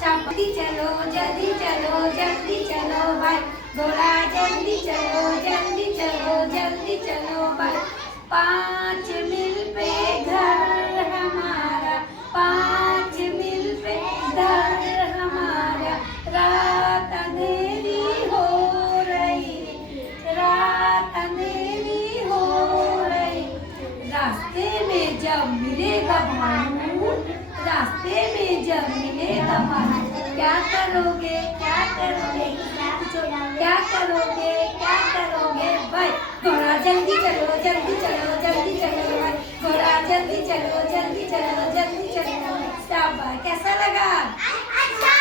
जल्दी चलो जल्दी चलो जल्दी चलो भाई घोड़ा जल्दी चलो जल्दी चलो जल्दी चलो भाई 5 मील पे घर हमारा 5 मील पे घर हमारा रात अंधेरी हो रही रात अंधेरी हो रही रास्ते में जब मिलेगा भालू रास्ते में जब मिलेगा भालू क्या करोगे क्या करोगे क्या करोगे क्या करोगे भाई घोड़ा जल्दी चलो जल्दी चलो जल्दी चलो भाई घोड़ा जल्दी चलो जल्दी चलो जल्दी चलो शाबाश कैसा लगा